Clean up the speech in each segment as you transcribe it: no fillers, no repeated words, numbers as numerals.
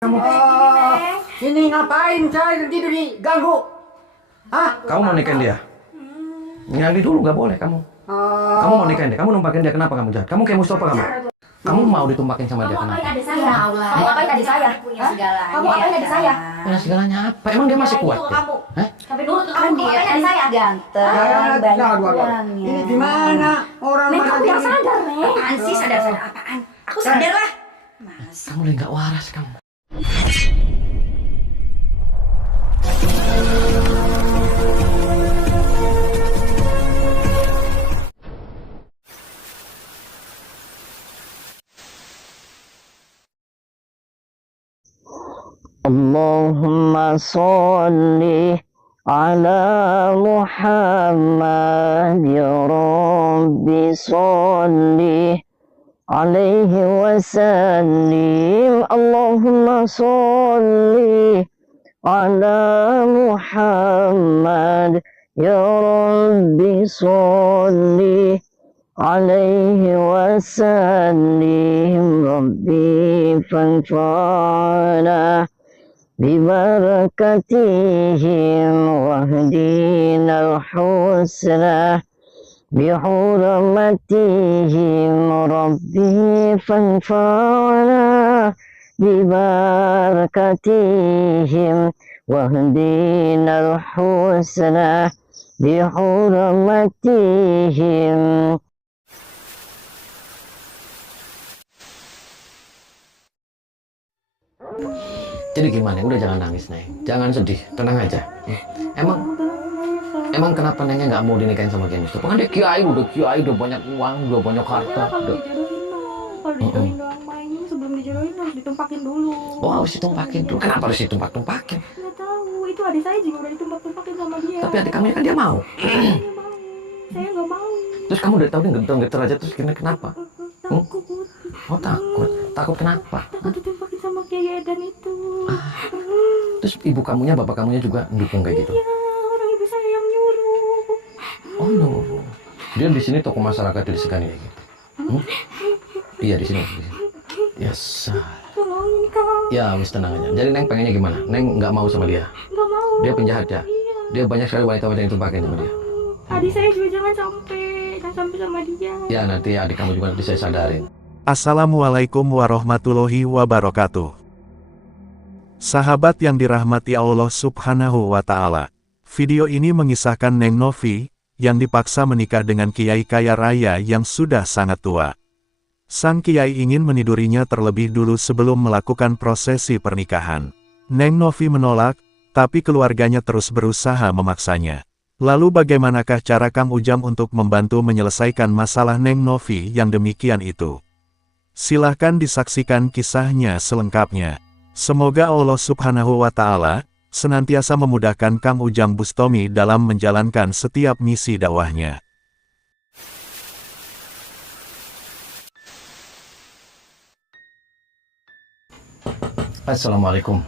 Kamu ini ngapain saya tidur diganggu? Hah? Kamu mau nikahin dia? Nyari dulu, nggak boleh kamu. Kamu mau nikahin dia? Kamu numpakin dia, kenapa kamu jahat? Kamu kayak Mustafa kamu? Kamu mau ditumpakin sama dia, kenapa? Kamu apain adik saya? Kamu apain adik saya? Punya segalanya. Kamu apain adik saya? Punya segalanya apa? Emang dia masih kuat? Ya? Kamu. Hah? Sampai dulu tuh Kan kamu dia apain kan adik saya? ganteng, Nah, banyak aduh. uangnya. Ini gimana orang Neng, kamu mana yang sadar, Neng. Apaan sih sadar-sadar apaan? Aku sadar lah. Mas. Kamu udah nggak waras kamu. Allahumma sholli ala Muhammad ya Rabbi sholli alaihi wasallim. Allahumma sholli ala Muhammad ya Rabbi sholli alaihi wasallim. Rabbi fanfa'na ببركتهم واهدنا الحسنى بحرمتهم ربي فانفعنا ببركتهم واهدنا الحسنى بحرمتهم. Jadi gimana? Udah jangan nangis, Neng. Jangan sedih, tenang aja. Emang kenapa Nengnya nggak mau dinikahin sama Kiai Mustafa? Kan dia kiai, udah banyak uang, udah banyak harta. Kalau dijodohin doang mainnya sebelum dijodohin harus ditumpakin dulu. Oh, harus ditumpakin dulu. Kenapa harus ditumpak-tumpakin? Nggak tahu, itu adik saya juga udah ditumpak-tumpakin sama dia. Tapi adik kamu kan dia mau. Dia mau, saya nggak mau. Terus kamu udah tahu dia getar aja, terus kenapa? Takut, Oh, takut kenapa? takut ditumpakin sama Kiai Edan itu. Terus ibu kamunya, bapak kamunya juga mendukung kayak gitu? Iya, orang ibu saya yang nyuruh. Oh, no. Dia di sini tokoh masyarakat di Segani kayak gitu. Iya, di sini. Ya, Tolongin kak. ya, wis tenang aja. Jadi Neng pengennya gimana? Neng nggak mau sama dia? Nggak mau. Dia penjahat ya? Iya. Dia banyak sekali wanita-wanita yang ditumpakin sama dia. Adik saya juga jangan sampai sama dia. Ya, nanti adik kamu juga nanti saya sadarin. Assalamualaikum warahmatullahi wabarakatuh. Sahabat yang dirahmati Allah Subhanahu wa Ta'ala, video ini mengisahkan Neng Novi yang dipaksa menikah dengan Kiai kaya raya yang sudah sangat tua. Sang Kiai ingin menidurinya terlebih dulu sebelum melakukan prosesi pernikahan. Neng Novi menolak, tapi keluarganya terus berusaha memaksanya. Lalu bagaimanakah cara Kang Ujang untuk membantu menyelesaikan masalah Neng Novi yang demikian itu? Silahkan disaksikan kisahnya selengkapnya. Semoga Allah Subhanahu wa Ta'ala senantiasa memudahkan Kang Ujang Bustomi dalam menjalankan setiap misi dakwahnya. Assalamualaikum.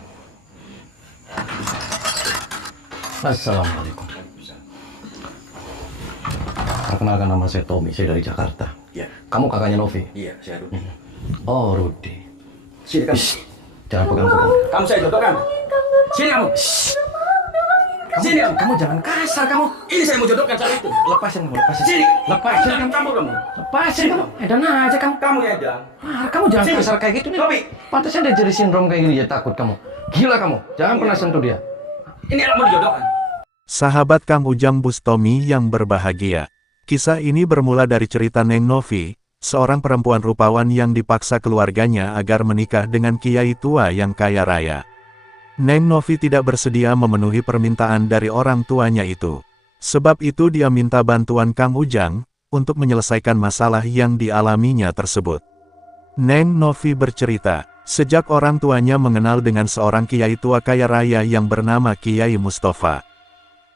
Assalamualaikum. Perkenalkan, nama saya Tommy, saya dari Jakarta. Iya. Kamu kakaknya Novi? Iya, saya Rudi. Oh, Rudi. Sini kamu. Jangan pegang-pegang. Kamu saya jodohkan. Sini kamu. Sini kamu. Kamu jangan kasar kamu. Ini saya mau jodohkan soal itu. Lepasin kamu, lepasin. Sini. Lepasin Kamu kamu. kamu. Lepasin kamu. Edan aja kamu. Kamu ya Edan. Kamu jangan Sini. kasar kayak gitu nih. Topi. Pantasnya ada jadi sindrom kayak gini, ya takut kamu. Gila kamu. Jangan pernah sentuh dia. Ini anak mau dijodohkan. Sahabat Kang Ujang Bustomi yang berbahagia. Kisah ini bermula dari cerita Neng Novi, seorang perempuan rupawan yang dipaksa keluarganya agar menikah dengan kiai tua yang kaya raya. Neng Novi tidak bersedia memenuhi permintaan dari orang tuanya itu. Sebab itu dia minta bantuan Kang Ujang untuk menyelesaikan masalah yang dialaminya tersebut. Neng Novi bercerita, sejak orang tuanya mengenal dengan seorang kiai tua kaya raya yang bernama Kiai Mustafa.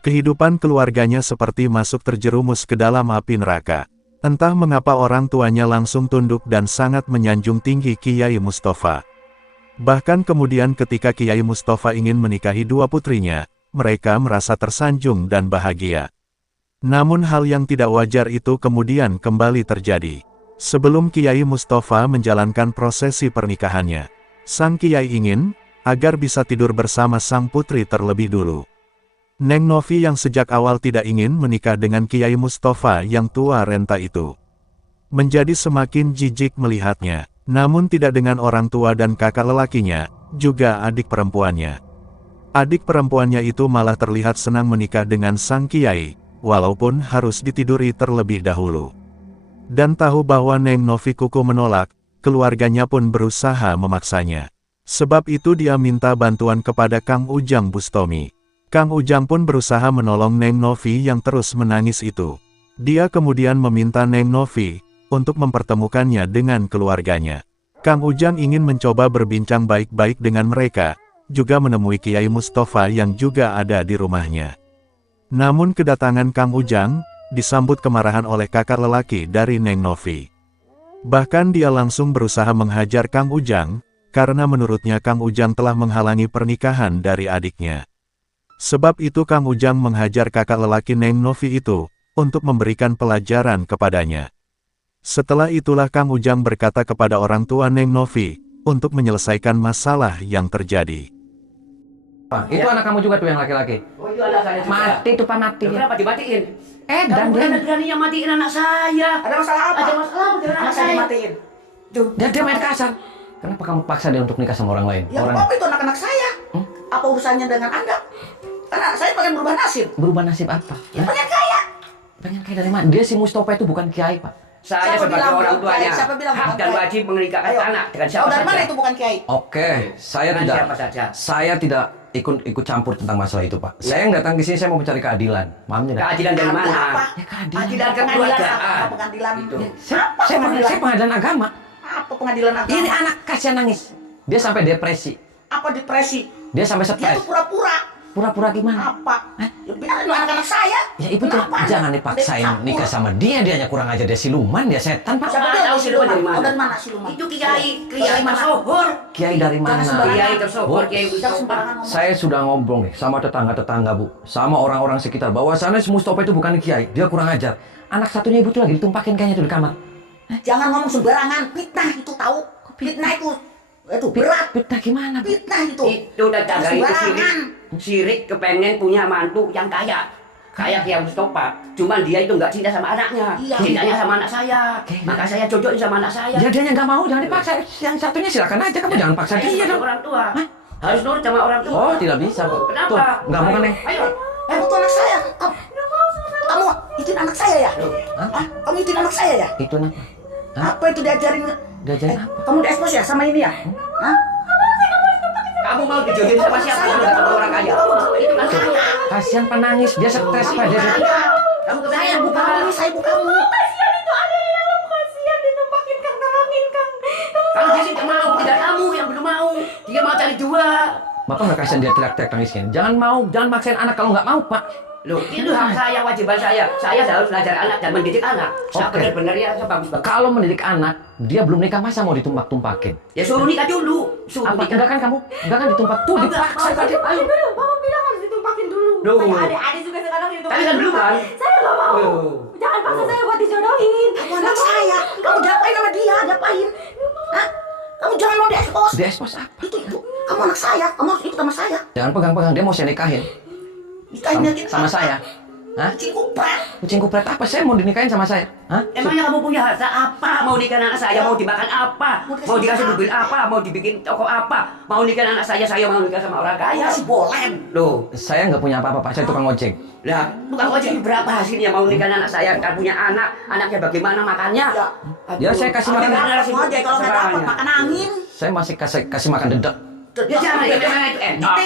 Kehidupan keluarganya seperti masuk terjerumus ke dalam api neraka. Entah mengapa orang tuanya langsung tunduk dan sangat menyanjung tinggi Kiai Mustafa. Bahkan kemudian ketika Kiai Mustafa ingin menikahi dua putrinya, mereka merasa tersanjung dan bahagia. Namun hal yang tidak wajar itu kemudian kembali terjadi. Sebelum Kiai Mustafa menjalankan prosesi pernikahannya, sang Kiai ingin agar bisa tidur bersama sang putri terlebih dulu. Neng Novi yang sejak awal tidak ingin menikah dengan Kiai Mustafa yang tua renta itu, menjadi semakin jijik melihatnya, namun tidak dengan orang tua dan kakak lelakinya, juga adik perempuannya. Adik perempuannya itu malah terlihat senang menikah dengan sang Kiai, walaupun harus ditiduri terlebih dahulu. Dan tahu bahwa Neng Novi kuku menolak, keluarganya pun berusaha memaksanya. Sebab itu dia minta bantuan kepada Kang Ujang Bustomi. Kang Ujang pun berusaha menolong Neng Novi yang terus menangis itu. Dia kemudian meminta Neng Novi untuk mempertemukannya dengan keluarganya. Kang Ujang ingin mencoba berbincang baik-baik dengan mereka, juga menemui Kiai Mustafa yang juga ada di rumahnya. Namun kedatangan Kang Ujang disambut kemarahan oleh kakak lelaki dari Neng Novi. Bahkan dia langsung berusaha menghajar Kang Ujang, karena menurutnya Kang Ujang telah menghalangi pernikahan dari adiknya. Sebab itu Kang Ujang menghajar kakak lelaki Neng Novi itu, untuk memberikan pelajaran kepadanya. Setelah itulah Kang Ujang berkata kepada orang tua Neng Novi, untuk menyelesaikan masalah yang terjadi. Pak, itu anak kamu juga tuh yang laki-laki? Oh, itu anak saya juga. Mati tuh Pak, mati. Kenapa dimatiin? Dan dia beraninya matiin anak saya. Ada masalah apa? Ada masalah dengan Anak saya dimatiin. Tuh. Dia main kasar. Kenapa kamu paksa dia untuk nikah sama orang lain? Ya apa itu anak-anak saya? Apa urusannya dengan Anda? Karena saya pengen berubah nasib. Berubah nasib apa? Ya pengen kaya. Pengen kaya dari mana? Dia si Mustafa itu bukan Kiai, Pak. Saya Siapa sebagai bilang orang bukan tuanya, kiai? Siapa bilang hak bukan dan kiai? wajib menikahkan Ayo. anak dengan siapa Oh, dari saja. mana itu bukan kiai? Oke, saya Dengan tidak. siapa saja. Saya tidak ikut campur tentang masalah itu, Pak. Saya yang datang ke sini saya mau mencari keadilan. Maafnya dah. Keadilan dari Keadilan mana? apa? Ya keadilan. Keadilan Pengadilan kekeluargaan. apa? Pengadilan Itu. Saya pengadilan agama. Apa pengadilan agama? Ini anak kasihan nangis. Dia sampai depresi. Apa depresi? Dia sampai Dia stres. tuh pura-pura. Pura-pura gimana? Apa? Ya biarin anak-anak saya. Ya ibu tuh Kenapa? jangan Ada dipaksain campur. nikah sama dia. Dianya kurang aja, dia siluman, dia setan, Pak. Siapa Tahu bilang siluman dari mana? Oh, dari mana siluman? Itu kiai Dari mana? tersohor. Kiai dari mana? Kiai tersohor, Bu, kiai Jangan Mustafa. sembarangan ngomong. saya sudah ngobrol nih sama tetangga-tetangga, Bu. Sama orang-orang sekitar. Bahwasannya si Mustafa itu bukan Kiai. Dia kurang ajar. Anak satunya ibu tuh lagi ditumpakin kayaknya tuh di kamar. Jangan ngomong sembarangan. Fitnah itu tahu. Fitnah itu berat. Fitnah gimana, Bu? Fitnah itu. Itu tetangga itu Sembarangan. sirik kepengen punya mantu yang kaya. Kayak Kiai Mustafa. Cuman dia itu nggak cinta sama anaknya. Iya. Cintanya sama anak saya. Maka saya jodohin sama anak saya. Ya dianya nggak mau, jangan dipaksa. Yang satunya silakan aja, kamu jangan paksa Saya dia sebagai dong. orang tua. Harus nurut sama orang tua. Oh, tidak bisa, Bu. Kenapa? Tuh, nggak mau kan, Neng? Ayo. Itu anak saya. Kamu ituin anak saya ya? Hah? Kamu ituin anak saya ya? Itu kenapa? Hah? Apa itu diajarin? Diajarin apa? Kamu diekspos ya sama ini ya? Hah? Kamu mau dijodohin sama siapa? Kamu nggak sama orang kaya. Itu kan saya. Kasihan penangis, dia stres, Pak. Dia Kamu Saya ibu kamu, saya ibu kamu. Kasihan itu ada di dalam, kasihan ditumpakin Kang, tolongin Kang. Kalau dia sih nggak mau, tidak kamu yang belum mau. Dia mau cari dua. Bapak nggak kasihan dia teriak-teriak nangisnya. Jangan mau, jangan maksain anak kalau nggak mau, Pak. Loh, itu hak saya, wajiban saya. Saya harus belajar anak dan mendidik anak. Saya Oke. benar-benar ya, saya bagus-bagus. Kalau mendidik anak, dia belum nikah masa mau ditumpak-tumpakin? Ya suruh nikah dulu. Suruh Apa? nikah. Enggak kan kamu? Enggak kan ditumpak? Tuh dipaksa tadi. Ayo dulu, Mama bilang harus ditumpakin dulu. Loh. Kayak adik-adik juga sekarang ditumpakin. Tapi kan belum kan? Saya nggak mau. Loh. Jangan paksa saya buat dijodohin. Kamu anak saya. Kamu diapain sama dia? Diapain? Hah? Kamu jangan mau diekspos. Diekspos apa? Itu. Kamu anak saya. Kamu harus ikut sama saya. Jangan pegang-pegang, dia mau saya nikahin. Nikahinnya kita. Sama saya. Hah? Cikuprat. Kucing kupret apa? Saya mau dinikahin sama saya. Hah? Emangnya kamu punya harta apa? Mau nikah anak saya? Mau dimakan apa? Mau dikasih mobil apa? Mau dibikin toko apa? Mau nikah anak saya mau nikah sama orang kaya. Si boleh. Loh, Saya nggak punya apa-apa, Pak. Saya tukang ojek. lah, tukang ojek ini berapa hasilnya mau nikah anak saya? Kan punya anak, anaknya bagaimana makannya? Ya, saya kasih makan. Kamu aja kalau nggak dapat makan angin. Saya masih kasih makan dedek. Ya jangan, ya memang itu enak.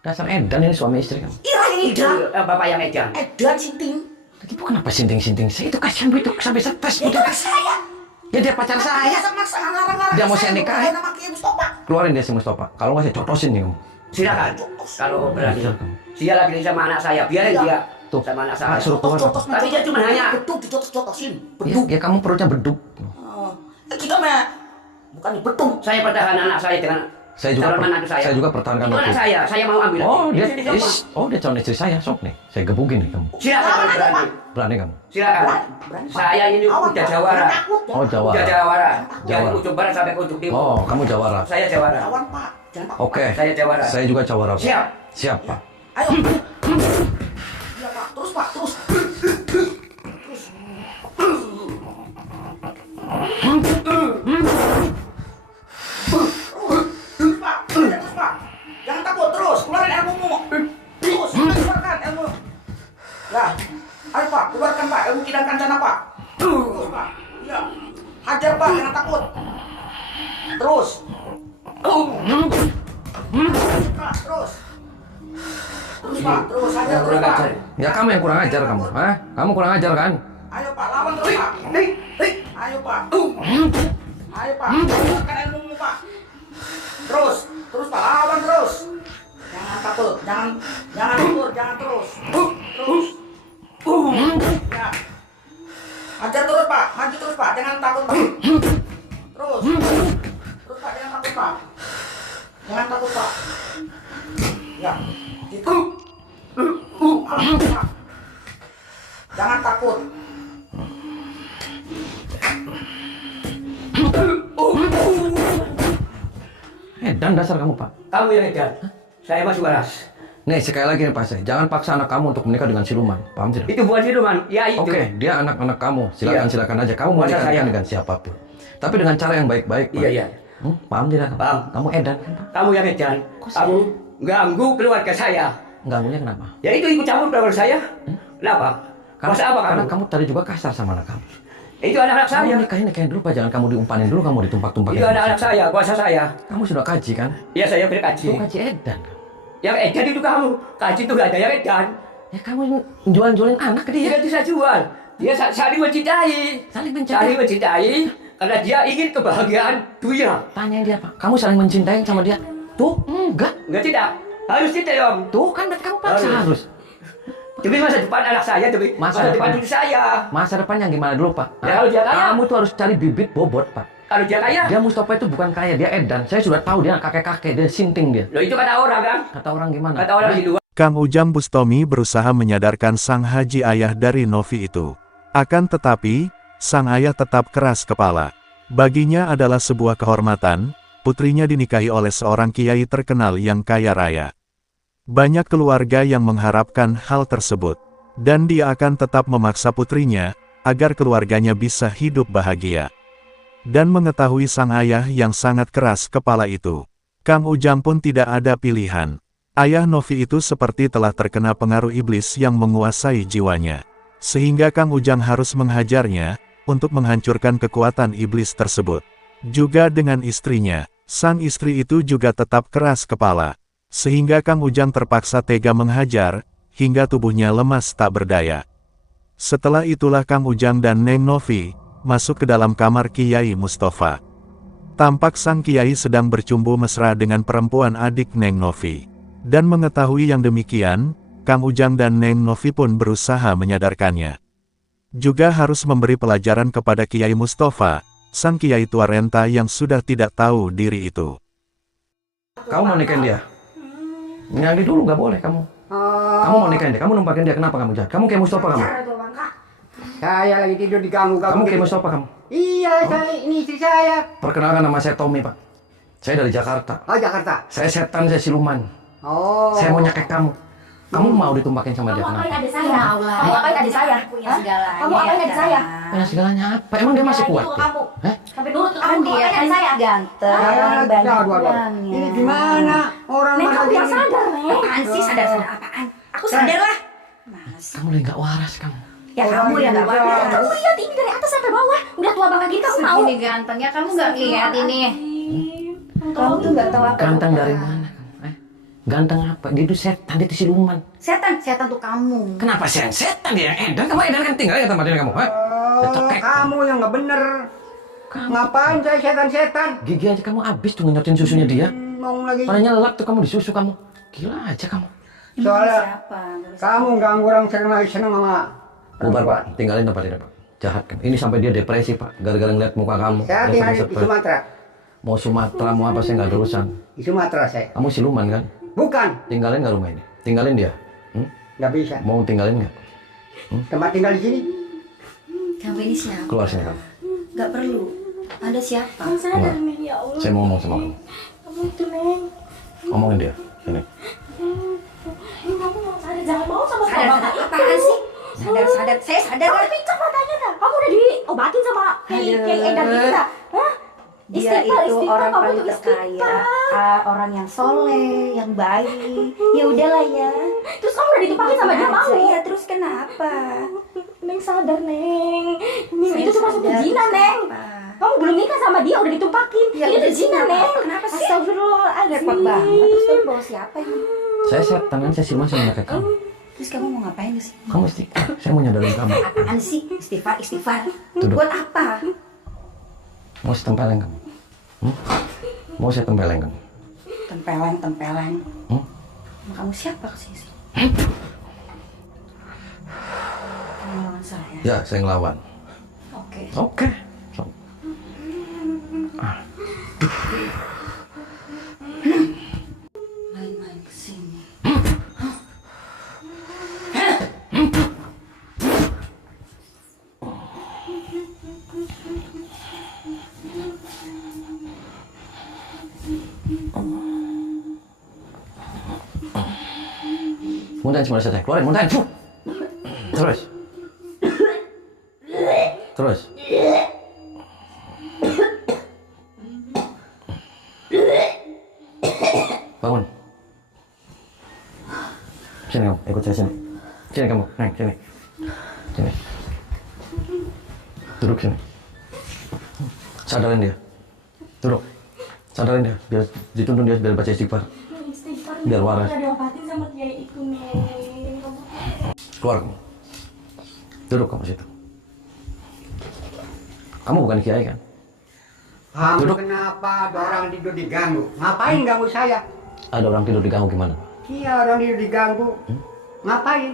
Dasar edan ini suami istri kan. Iya yang Itu edan. bapak yang edan. Edan sinting. Lagi Bu, kenapa sinting-sinting? Saya itu kasihan Bu, itu sampai stres. Itu anak saya. Ya dia pacar saya. Maksa ngarang-ngarang. Dia mau saya nikahin. Nama Kiai Mustafa. Keluarin dia si Mustafa. Kalau nggak saya cotosin nih. Silakan. Kalau berani. Dia lagi sama anak saya, biarin dia Tuh, sama anak Pak, saya. suruh keluar. Pak. Tapi dia cuma hanya beduk dicotos-cotosin. Ya, Beduk. ya kamu perutnya beduk. Kita mah bukan beduk. saya pertahanan anak saya dengan calon menantu saya. Saya juga pertahankan Itu anak waktu. saya mau ambil. Oh, dia Sini, sofa. dia calon istri saya, sok nih. Saya gebukin nih kamu. Silakan kalau berani. Berani kamu? Silakan. Saya ini udah jawara. Oh, Jawara. Udah jawara. Dari Jawara. ujung barat sampai ke ujung timur. Oh, kamu Jawara. Saya jawara. Lawan Pak. Jangan Pak. Oke. Saya Jawara. Saya juga Jawara. Pak. Siap. Siap, Pak. Ayo. Iya Pak. Terus Pak. Terus. Pak. Terus Pak. Jangan takut. Terus. Keluarin ilmumu. Terus. Keluarkan ilmu. Ya. Ayo Pak. Keluarkan Pak. Ilmu kidan kancana Pak. Terus Pak. Iya. Hajar Pak. Jangan takut. Terus. Pak. Terus. Terus Pak. Terus. Hajar terus Pak. Ya kamu yang kurang ajar kamu. Hah? Kamu kurang ajar kan? Ayo Pak, lawan terus Pak. Ayo Pak. Ayo Pak, keluarkan ilmumu Pak. Terus Pak, lawan terus. Jangan takut, jangan mundur, jangan terus. Terus. Ya. Ajar terus Pak, maju terus Pak, jangan takut Pak. Terus Pak, jangan takut Pak. Jangan takut Pak. Ya, gitu. Pak. Jangan takut. Dan dasar kamu, Pak. Kamu yang edan. Saya masih waras. Nih, sekali lagi nih Pak, jangan paksa anak kamu untuk menikah dengan siluman. Paham tidak? Itu bukan siluman. Ya itu. Oke, dia anak-anak kamu. Silakan aja. Kamu mau Masa nikah saya? dengan siapapun. Tapi dengan cara yang baik-baik, Pak. Iya. Paham tidak? Paham. Kamu edan kan, Pak? Kamu yang edan. Kamu ganggu keluarga saya. Ganggunya kenapa? Ya itu ikut campur keluarga saya. Kenapa? Masa apa kamu? Karena kamu tadi juga kasar sama anak kamu. Itu anak-anak saya. Kamu nikahin dulu, Pak. Jangan kamu diumpanin dulu, kamu ditumpak-tumpakin. Itu anak-anak saya, kuasa saya. Kamu sudah kaji kan? Iya, saya berkaji. Itu kaji edan. Yang edan itu kamu. Kaji itu gak ada yang edan. Ya kamu jual-jualin anak ke dia. Dia bisa jual. Dia saling mencintai. Saling mencintai. Saling mencintai. Karena dia ingin kebahagiaan dunia. Tanyain dia, Pak. Kamu saling mencintai sama dia? Tuh, enggak. Enggak tidak. Harus cinta dong. Tuh kan berarti kamu paksa harus. Demi masa depan anak saya, demi masa depan diri saya. Masa depan yang gimana dulu, Pak? Ya, kalau dia kaya. Kamu tuh harus cari bibit bobot, Pak. Kalau dia kaya. Dia Mustafa itu bukan kaya, dia edan. Saya sudah tahu dia kakek-kakek, dia sinting dia. Loh itu kata orang kan? Kata orang gimana? Kata orang di luar. Kang Ujang Bustomi berusaha menyadarkan sang haji ayah dari Novi itu. Akan tetapi, sang ayah tetap keras kepala. Baginya adalah sebuah kehormatan, putrinya dinikahi oleh seorang kiai terkenal yang kaya raya. Banyak keluarga yang mengharapkan hal tersebut. Dan dia akan tetap memaksa putrinya, agar keluarganya bisa hidup bahagia. Dan mengetahui sang ayah yang sangat keras kepala itu, Kang Ujang pun tidak ada pilihan. Ayah Novi itu seperti telah terkena pengaruh iblis yang menguasai jiwanya. Sehingga Kang Ujang harus menghajarnya, untuk menghancurkan kekuatan iblis tersebut. Juga dengan istrinya, sang istri itu juga tetap keras kepala. Sehingga Kang Ujang terpaksa tega menghajar, hingga tubuhnya lemas tak berdaya. Setelah itulah Kang Ujang dan Neng Novi, masuk ke dalam kamar Kiai Mustafa. Tampak sang Kiai sedang bercumbu mesra dengan perempuan adik Neng Novi. Dan mengetahui yang demikian, Kang Ujang dan Neng Novi pun berusaha menyadarkannya. Juga harus memberi pelajaran kepada Kiai Mustafa, sang Kiai tua renta yang sudah tidak tahu diri itu. Kamu mau nikahin dia? Nyari dulu nggak boleh kamu. Kamu mau nikahin dia, kamu numpakin dia, kenapa kamu jahat? Kamu kayak Mustafa kamu? Saya lagi tidur diganggu. Kamu kayak Mustafa kamu? Iya, ini istri saya. Perkenalkan nama saya Tommy, Pak. Saya dari Jakarta. Oh, Jakarta. Saya setan, saya siluman. Oh. Saya mau nyakek kamu. Kamu mau ditumpakin sama dia, Kamu kenapa? ngapain adik saya? Kamu ngapain adik saya? Punya Hah? segalanya. Kamu ngapain adik saya? Punya segalanya apa? Emang dia masih kuat? Itu Ya? kamu. Hah? Sampai dulu tuh Kan kamu dia ngapain kan adik saya? ganteng, Aduh, banyak aduh, aduh. uangnya. Ini gimana orang Neng, mana kamu yang gini? sadar, Neng. Apaan sih sadar-sadar apaan? Aku sadar lah. Males. Kamu lagi nggak waras kamu. Ya kamu yang gak wajar. Kamu lihat ini dari atas sampai bawah. Udah tua banget gitu, kamu mau. Segini gantengnya kamu nggak lihat ini. Kamu tuh gak tahu apa. Ganteng dari mana kamu? Ganteng apa? Dia itu setan, dia itu siluman. Setan tuh kamu. Kenapa setan dia yang edan? Kamu edan kan tinggal ya tempatnya kamu? Hah? Cekek. Kamu yang nggak bener. Ngapain saya setan-setan? Gigi aja kamu habis tuh ngenyotin susunya dia. Mau lagi. Pada nyelap tuh kamu di susu kamu. Gila aja kamu. Soalnya Siapa? kamu ganggu orang seneng sama. Bubar Pak, tinggalin tempat ini Pak. Jahat kan. Ini sampai dia depresi Pak, gara-gara ngeliat muka kamu. Saya Dia tinggal di sampai- Sumatera. Mau Sumatera, mau apa, saya nggak ada urusan. Di Sumatera saya. Kamu siluman kan? Bukan. Tinggalin nggak rumah ini? Tinggalin dia? Nggak bisa. Mau tinggalin nggak? Tempat tinggal di sini. Kamu ini siapa? Keluar sini kamu. Gak perlu. Anda siapa? Kan sadar Neng, ya Allah. Saya mau ngomong sama kamu. Kamu itu Neng. Ngomongin dia. Sini. Kamu mau sadar, jangan mau sama Sadar, bapak itu. apaan sih? Sadar. Saya sadar Kamu lah. pincang matanya dah. Kamu udah diobatin sama kayak Edan gitu dah. Hah? Dia itu orang paling terkaya, orang yang soleh, yang baik. Ya udahlah ya. Terus kamu udah ditumpahin sama dia mau? Iya, terus kenapa? Neng sadar Neng. Neng Saya itu termasuk sadar, zina terus Neng. kenapa? Kamu belum nikah sama dia udah ditumpakin. Ya, Ini udah udah zina zina, Neng. kenapa sih? Astagfirullahaladzim. Repot banget. Terus kamu bawa siapa ini? Saya setan kan, saya siluman, saya menyakit kamu. Terus kamu mau ngapain sih? Kamu istighfar. Saya mau nyadarin kamu. Apaan sih? Istighfar. Duduk. Buat apa? Mau saya tempeleng kamu. Mau saya tempeleng kamu. Tempeleng. Kamu siapa kesini? Melawan saya. Ya, saya ngelawan. Oke. Oke. Main-main kesini. Muntahin semua saya. Keluarin, muntahin. Terus. Bangun. Sini kamu, ikut saya sini. Sini kamu, naik sini. Sini. Duduk sini. Sadarin dia. Duduk. Sadarin dia, biar dituntun dia, biar baca istighfar. Biar waras. Udah diobatin sama kiai itu Neng. Keluar kamu. Duduk kamu situ. Kamu bukan kiai kan? Kamu Duduk. kenapa ada orang tidur diganggu? Ngapain ganggu saya? Ada orang tidur diganggu gimana? Iya, orang tidur diganggu. Ngapain?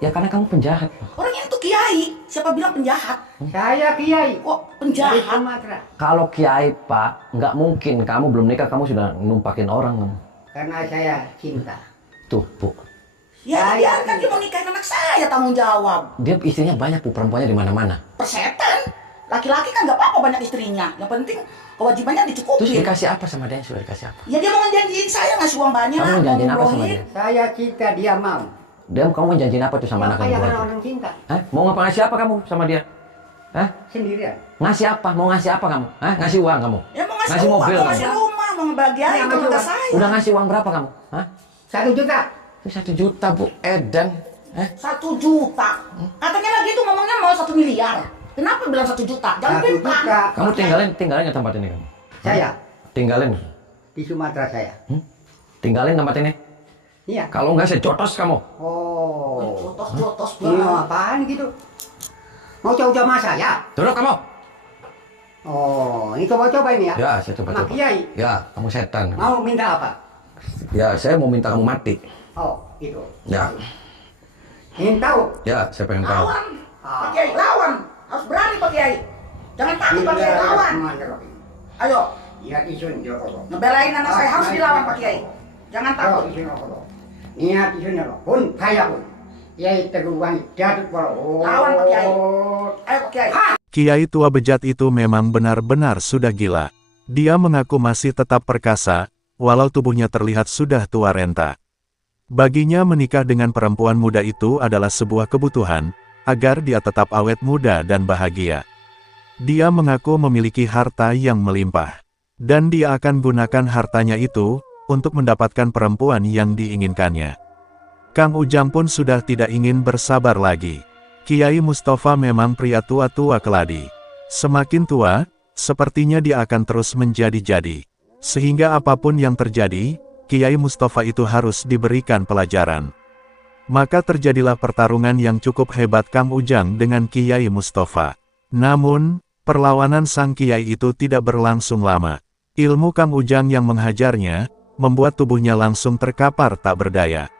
Ya karena kamu penjahat. Orang itu kiai. Siapa bilang penjahat? Saya kiai. Kok Dari penjahat? Sumatera. Kalau kiai Pak, nggak mungkin kamu belum nikah kamu sudah numpakin orang kamu. Karena saya cinta. Tuh Bu, Ya biarkan dia mau nikahin anak saya, tanggung jawab. dia istrinya banyak Bu, perempuannya di mana-mana. Persetan. Laki-laki kan nggak apa-apa banyak istrinya. Yang penting kewajibannya Terus dicukupi. dikasih apa sama dia? Sudah dikasih apa? Ya dia mau ngejanjiin saya ngasih uang banyak. Kamu mau janjiin apa sama ngumrohin. dia? Saya cinta, dia mau. Kamu mau janjiin apa tuh sama anak Apa yang kamu? orang cinta? Hah? Mau ngapa ngasih apa kamu sama dia? Hah? Sendirian. Ngasih apa? Mau ngasih apa kamu? Hah? Ngasih uang kamu? Ya mau ngasih, Ngasih uang, mobil mau kamu? ngasih rumah, mau ngebahagiain Ya, keluarga ngasih saya. Udah ngasih uang berapa kamu? Hah? 1 juta. Itu 1 juta Bu, Edan. 1 juta. Katanya lagi itu ngomongnya mau 1 miliar. Kenapa bilang 1 juta? Jangan 1 pimpang. juta. Kamu tinggalin nggak tempat ini kamu? Saya Tinggalin. di Sumatera saya. Tinggalin tempat ini. Iya. Kalau nggak saya jotos kamu. Oh. Jotos-jotos Ini banget. apaan gitu? Mau coba sama saya? Duduk kamu. Oh, ini coba-coba ini ya? Ya, saya coba. Sama kiai. Ya, kamu setan. Mau minta apa? Ya, saya mau minta kamu mati. Oh, itu. Ya, Ingin tahu? ya, saya pengen tahu. Lawan. Pak Kiai, lawan. Harus berani Pak Kiai. Jangan takut Pak Kiai, lawan. Ayo, Ya, isun joko. ngebelain anak saya harus dilawan Pak Kiai. Jangan takut. Niat isun joko. Pun kaya pun. Kiai teguhan jatuh polo. Lawan, Pak Kiai. Ayo Pak Kiai. Kiai tua bejat itu memang benar-benar sudah gila. Dia mengaku masih tetap perkasa, walau tubuhnya terlihat sudah tua renta. Baginya menikah dengan perempuan muda itu adalah sebuah kebutuhan, agar dia tetap awet muda dan bahagia. Dia mengaku memiliki harta yang melimpah. Dan dia akan gunakan hartanya itu, untuk mendapatkan perempuan yang diinginkannya. Kang Ujang pun sudah tidak ingin bersabar lagi. Kiai Mustafa memang pria tua-tua keladi. Semakin tua, sepertinya dia akan terus menjadi-jadi. Sehingga apapun yang terjadi, Kiai Mustafa itu harus diberikan pelajaran. Maka terjadilah pertarungan yang cukup hebat Kang Ujang dengan Kiai Mustafa. Namun, perlawanan sang Kiai itu tidak berlangsung lama. Ilmu Kang Ujang yang menghajarnya, membuat tubuhnya langsung terkapar tak berdaya.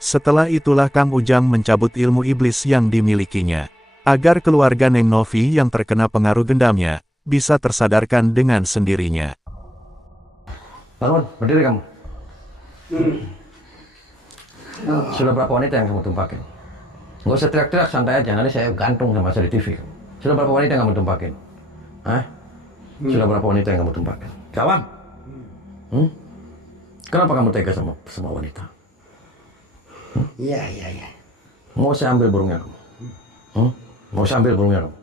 Setelah itulah Kang Ujang mencabut ilmu iblis yang dimilikinya. Agar keluarga Neng Novi yang terkena pengaruh gendamnya, bisa tersadarkan dengan sendirinya. Bangun, berdiri kamu. Oh. Sudah berapa wanita yang kamu tumpakin? Nggak usah teriak-teriak, santai aja. Nanti saya gantung sama saya di TV. Sudah berapa wanita yang kamu tumpakin? Hah? Sudah berapa wanita yang kamu tumpakin? Jawab. Kenapa kamu tega sama semua wanita? Iya, iya, iya. Mau saya ambil burungnya kamu? Mau saya ambil burungnya kamu?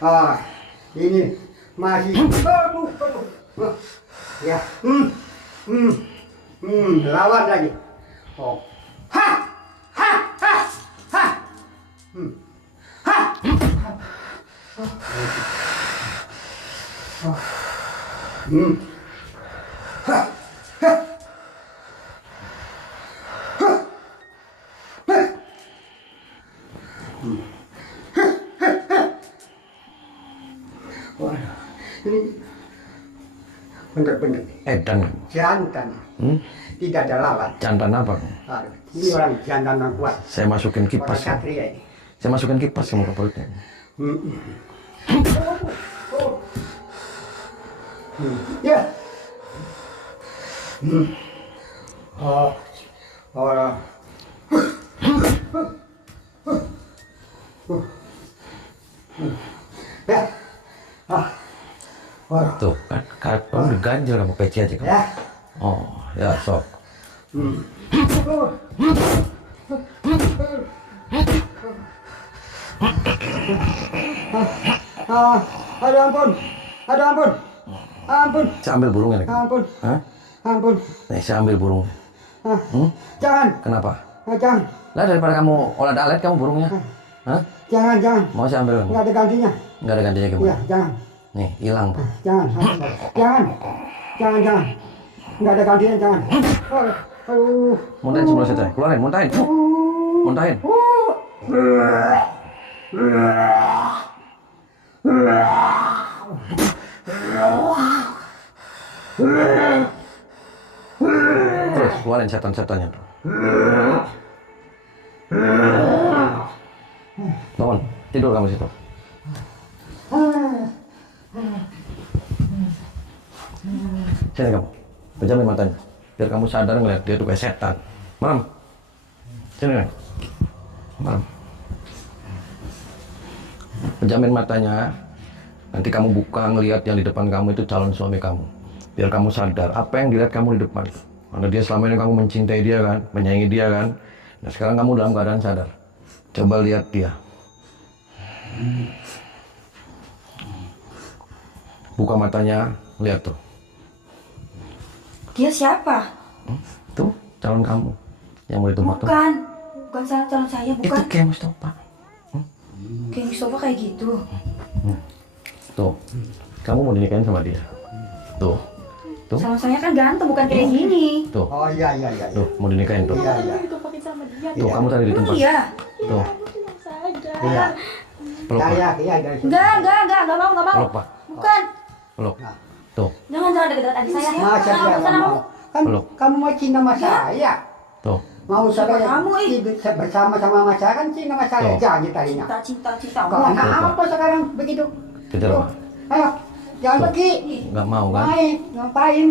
Ah, ini masih. Aduh. Ya. Lawan lagi. Oh. Ha! Ha! Ha! Ha! Ha! Ini bener-bener Edan. jantan. Tidak ada lawan. Jantan apa? Aduh, ini orang jantan yang kuat. Saya masukin Orang kipas. satria ini. Saya masukin kipas kamu ke perutnya. Ya. Oh. Oh. Ya. Ah. Oh. Tuh kan, kamu diganjel kamu peci aja kamu. Ya. Oh, ya sok. Aduh ampun. Aduh ampun. Ampun. Saya ambil burungnya nih. Ampun. Hah? Ampun. Nih, saya ambil burung. Jangan. Kenapa? Jangan. Lah daripada kamu olah alet kamu burungnya. Hah? Jangan, jangan. Mau saya ambil kamu? Enggak ada gantinya. Nggak ada gantinya Iya, gimana? jangan. Nih, hilang Pak. Jangan. Jangan. Jangan, jangan. Enggak ada gantinya, jangan. Aduh. Muntahin sebelah situ. Keluarin, muntahin. Muntahin. Terus keluarin setan-setannya tuh. Bangun, tidur kamu situ. Sini kamu, pejamin matanya. Biar kamu sadar ngeliat dia tuh kayak setan. Malam. Sini kan. Malam. Pejamin matanya. Nanti kamu buka ngelihat yang di depan kamu itu calon suami kamu. Biar kamu sadar apa yang dilihat kamu di depan. Karena dia selama ini kamu mencintai dia kan, menyayangi dia kan. Nah sekarang kamu dalam keadaan sadar. Coba lihat dia. Buka matanya, lihat tuh. Dia siapa? Tuh calon kamu yang mau ditembak tuh. Bukan. Bukan calon saya, Itu bukan. kayak Mustafa. Kayak Mustafa kayak gitu. Tuh, kamu mau dinikahin sama dia. Tuh, tuh, Calon saya kan ganteng, bukan kayak gini. tuh, Oh iya, iya, iya. tuh, mau dinikahin tuh. Iya, iya. Ditumpakin sama dia. Tuh, kamu tadi di tempat. Iya. Tuh, Iya. peluk, Pak. Iya, iya, dari sini. Enggak mau, enggak mau. Peluk, Pak. Bukan. Peluk. Tuh, Jangan dekat-dekat adik saya. Masa dia Sana nggak mau? Kan Peluk. kamu mau cinta sama saya. tuh. Mau Siapa saya kamu, ih? hidup bersama sama saya kan cinta sama saya. Tuh. Janji tadinya. Cinta. Kok apa sekarang begitu? Kejar, Pak. Ayo, jangan Tuh. pergi. Nggak mau kan? Main, ngapain?